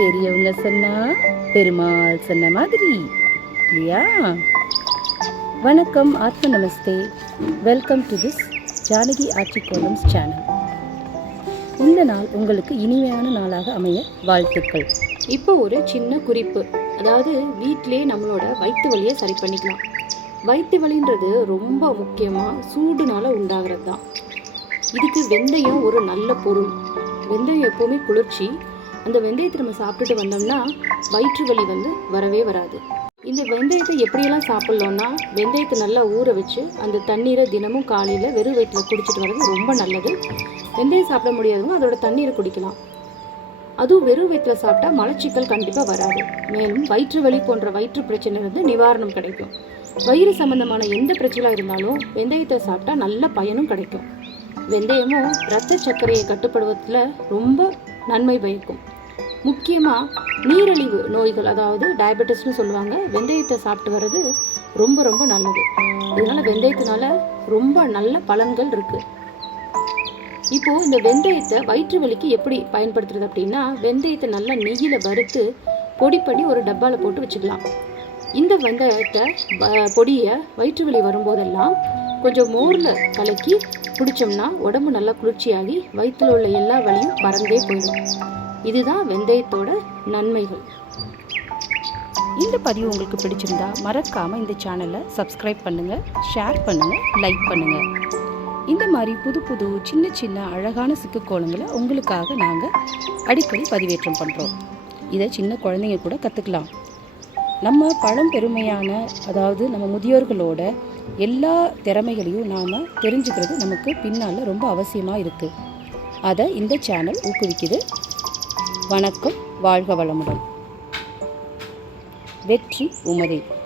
பெரியவங்க சொன்னா பெருமாள் சொன்ன மாதிரி. இல்லையா? வணக்கம் ஆத்ம நமஸ்தே. வெல்கம் டு திஸ் ஜானகி ஆட்சிக்கோலம்ஸ் சேனல் இந்த நாள் உங்களுக்கு இனிமையான நாளாக அமைய வாழ்த்துக்கள். இப்போ ஒரு சின்ன குறிப்பு. அதாவது வீட்டிலே நம்மளோட வயிற்று வலியை சரி பண்ணிக்கலாம். வயிற்று வலின்றது ரொம்ப முக்கியமாக சூடுனால உண்டாகிறது தான் இதுக்கு வெந்தயம் ஒரு நல்ல பொருள். வெந்தயம் எப்போவுமே குளிர்ச்சி அந்த வெந்தயத்தை நம்ம சாப்பிட்டுட்டு வந்தோம்னா வயிற்று வலி வந்து வரவே வராது. இந்த வெந்தயத்தை எப்படியெல்லாம் சாப்பிட்லோன்னா வெந்தயத்தை நல்லா ஊற வச்சு அந்த தண்ணீரை தினமும் காலையில் வெறும் வயிற்றில் குடிச்சிட்டு வர்றது ரொம்ப நல்லது. வெந்தயம் சாப்பிட முடியாதவங்க அதோட தண்ணீரை குடிக்கலாம். அதுவும் வெறும் வயிற்றில் சாப்பிட்டா மலச்சிக்கல் கண்டிப்பாக வராது. மேலும் வயிற்று வலி போன்ற வயிற்று பிரச்சனையிலிருந்து நிவாரணம் கிடைக்கும். வயிறு சம்பந்தமான எந்த பிரச்சனையாக இருந்தாலும் வெந்தயத்தை சாப்பிட்டா நல்ல பயனும் கிடைக்கும். வெந்தயமும் இரத்த சர்க்கரையை கட்டுப்படுவதில் ரொம்ப நன்மை பயக்கும். முக்கியமாக நீரிழிவு நோய்கள் அதாவது டயபெட்டிஸ்னு சொல்லுவாங்க வெந்தயத்தை சாப்பிட்டு வர்றது ரொம்ப ரொம்ப நல்லது. இதனால் வெந்தயத்தினால ரொம்ப நல்ல பலன்கள் இருக்குது இப்போது இந்த வெந்தயத்தை வயிற்று வலிக்கு எப்படி பயன்படுத்துறது அப்படின்னா வெந்தயத்தை நல்லா நெய்யில் வறுத்து பொடி பண்ணி ஒரு டப்பாவில் போட்டு வச்சுக்கலாம். இந்த வெந்தயத்தை பொடியை வயிற்று வலி வரும்போதெல்லாம் கொஞ்சம் மோரில் கலக்கி குடிச்சோம்னா உடம்பு நல்லா குளிர்ச்சியாகி வயிற்றில் உள்ள எல்லா வலியும் பறந்தே போயிடும். இதுதான் வெந்தயத்தோட நன்மைகள். இந்த பதிவு உங்களுக்கு பிடிச்சிருந்தா மறக்காமல் இந்த சேனலை சப்ஸ்கிரைப் பண்ணுங்கள் ஷேர் பண்ணுங்கள் லைக் பண்ணுங்கள் இந்த மாதிரி புது புது சின்ன சின்ன அழகான சிக்குக்கோலங்களை உங்களுக்காக நாங்கள் அடிக்கடி பதிவேற்றம் பண்ணுறோம் இதை சின்ன குழந்தைங்க கூட கற்றுக்கலாம் நம்ம பழம்பெருமையான அதாவது நம்ம முதியோர்களோட எல்லா திறமைகளையும் நாம் தெரிஞ்சுக்கிறது நமக்கு பின்னால் ரொம்ப அவசியமாக இருக்குது அதை இந்த சேனல் ஊக்குவிக்குது. வணக்கம். வாழ்க வளமுடன். வெற்றி உமதே.